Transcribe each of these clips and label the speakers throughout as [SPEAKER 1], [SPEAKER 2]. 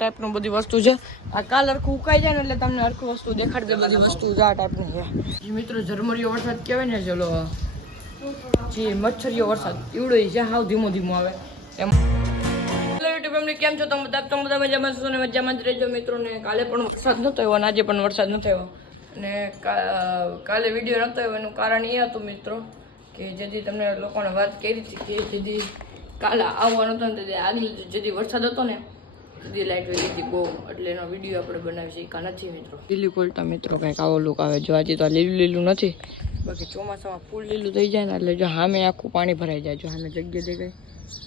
[SPEAKER 1] ટાઈપનું બધી વસ્તુ છે. આ કાલ હરખું ઉકાઈ જાય ને એટલે તમને હરખું વસ્તુ દેખાડી દે બધી વસ્તુ આ ટાઈપની છે. જી મિત્રો ઝરમરીયો વરસાદ કહેવાય ને ચલો. જે મચ્છરીયો વરસાદ. એવડો છે હાવ ધીમો ધીમો આવે. એમ. યુટ્યુબ કેમ છો? તમે બધા તમે બધા મજામાં છો ને મજામાં જ રહેજો મિત્રોને કાલે પણ વરસાદ નતો આવ્યો અને આજે પણ વરસાદ નતો આવ્યો. અને કાલે વીડિયો નહોતો આવ્યો એનું કારણ એ હતું મિત્રો કે જેથી તમને લોકોને વાત કરી હતી કે જેથી કાલે આવવાનો હતો ને તેથી આગલી જેથી વરસાદ હતો ને તેથી લાઈટ વહી હતી બહુ, એટલે એનો વીડિયો આપણે બનાવી શક્યા નથી મિત્રો. લીલી કોલટા મિત્રો કંઈક આવો લુક આવે. જો આજે તો લીલું લીલું નથી, બાકી ચોમાસામાં ફૂલ લીલું થઈ જાય ને, એટલે જો સામે આખું પાણી ભરાઈ જાય. જો સામે જગ્યા દેખાય.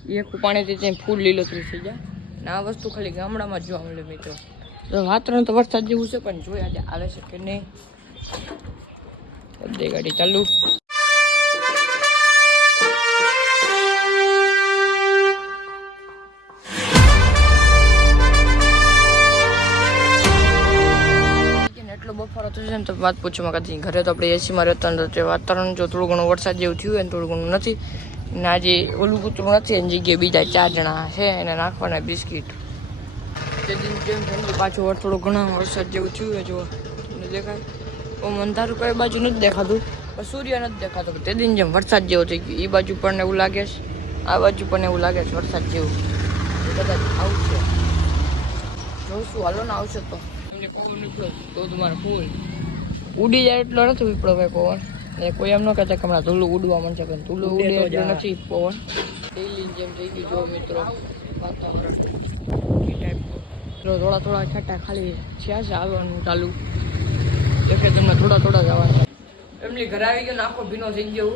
[SPEAKER 1] એ આખું પાણીથી ત્યાં ફૂલ લીલોતરી થઈ જાય. ને આ વસ્તુ ખાલી ગામડામાં જોવા મળે મિત્રો. તો વાતાવરણ તો વરસાદ જેવું છે, પણ જોઈએ આજે આવે છે કે નહીં? બધી ગાડી ચાલુ. બફારો થયો છે ને, તો વાત પૂછવા કાંથી ઘરે તો આપણે એસીમાં રહેતા નથી તે વાતાવરણ જો થોડું ઘણું વરસાદ જેવું થયું હોય ને, થોડું ઘણું નથી. ને આજે ઓલું કૂતરું નથી, એની જગ્યાએ બીજા ચાર જણા છે, એને નાખવાના બિસ્કીટ. તે પાછું થોડું ઘણો વરસાદ જેવું થયું હોય, જો દેખાય. અંધારું કઈ બાજુ નથી દેખાતું. પણ સૂર્ય નથી દેખાતો. તે દિન જેમ વરસાદ જેવો થઈ ગયો. એ બાજુ પણ એવું લાગે છે. આ બાજુ પણ એવું લાગે છે વરસાદ જેવું. કદાચ આવશે. જોઈશું હાલો ને આવશે તો. તમને પવન નીકળો? તો તમારે ફૂલ ઉડી જાય એટલો નથી ઉપડો ભાઈ પવન. એ કોઈ એમ ન કહેતા કે હમણાં ધૂલું ઉડવા મળશે પણ ધૂલું ઉડે એટલું નથી પવન. ડેલી જેમ થઈ ગયું જો મિત્રો. મિત્રો થોડા થોડા છાંટા ખાલી થયા છે આવવાનું ચાલુ. દેખે તમને થોડા થોડા જવાના. એમની ઘરે આવી ગયો ને આખો ભીનો થઈ ગયો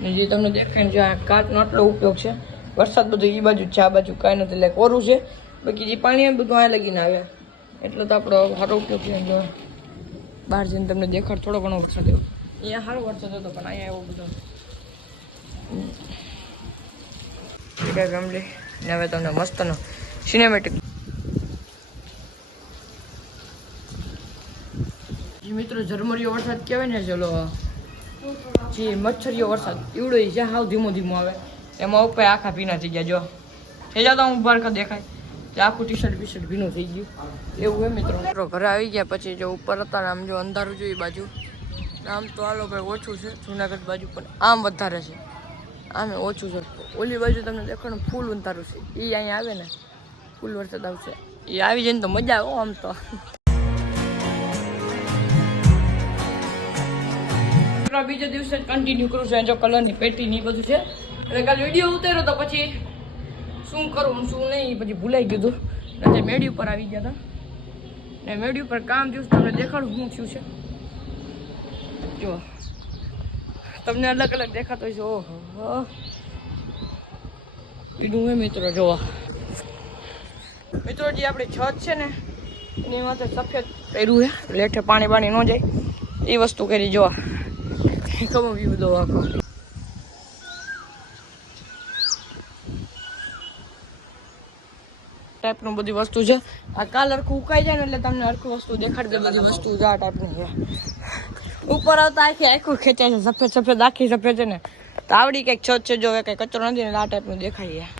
[SPEAKER 1] ને જે તમને દેખાય જો આ કાચનો આટલો ઉપયોગ છે. વરસાદ બધો એ બાજુ છે આ બાજુ કાંઈ નથી. એટલે કોરું છે. બાકી જે પાણી એમ બધું આ લગીને આવે. એટલો તો આપણો સારો ઉપયોગ જો. બહાર જઈને તમને દેખાડ થોડો ઘણો વરસાદ આવ્યો. અહીંયા સારો વરસાદ હતો પણ અહીંયા એવો બધો. ફેમિલી ને હવે તમને મસ્તનો સિનેમેટિક મિત્રો ઝરમરીયો વરસાદ કહેવાય ને ચલો જે મચ્છરીયો વરસાદ એવડો છે હાવ ધીમો ધીમો આવે. એમાં ઉપર આખા ભીના થઈ ગયા જો. થઈ જતા હું બરખા દેખાય. આખું ટી શર્ટ બી શર્ટ ભીનું થઈ ગયું. એવું એમ મિત્રો? ઘરે આવી ગયા પછી જો ઉપર હતા ને આમ જો અંધારું જોઈ બાજુ. આમ તો હાલો ભાઈ ઓછું છે જુનાગઢ બાજુ પણ આમ વધારે છે. આમે ઓછું છે. ઓલી બાજુ તમને દેખાડો ફૂલ અંધારું છે. એ અહીંયા આવે ને ફૂલ વરસાદ આવશે. એ આવી જાય ને તો મજા આવે આમ તો. બીજા દિવસે કન્ટિન્યુ કરું છું. જો કલરની પેટી ને બધું છે. એટલે કાલે વીડિયો ઉતાર્યો તો પછી શું કરું શું નહીં, પછી ભૂલાઈ ગયું હતું એટલે મેડી ઉપર આવી ગયા હતા ને મેડી ઉપર કામ થયું તમને દેખાડું શું થયું છે. જો તમને અલગ અલગ દેખાતો હોય છે ઓહો. બીજું હે મિત્રો જોવા મિત્રો, જે આપણી છત છે ને, એની માથે સફેદ કર્યું છે લેઠે પાણી પાણી ન જાય. એ વસ્તુ કરી જોવા ખબર વ્યૂ દો આખો ટાઈપનું બધી વસ્તુ છે. આ કાલ હરખું ઉકાઈ જાય ને એટલે તમને હરખું વસ્તુ દેખાડી દે બધી વસ્તુ આ ટાઈપની છે. ઉપર આવતા આખી આખું ખેંચાય છે. સફેદ સફેદ આખી સફેદ છે ને. તો આવડી કંઈક છત છે જોવે કંઈ કચરો નથી ને આ ટાઈપનું દેખાય છે.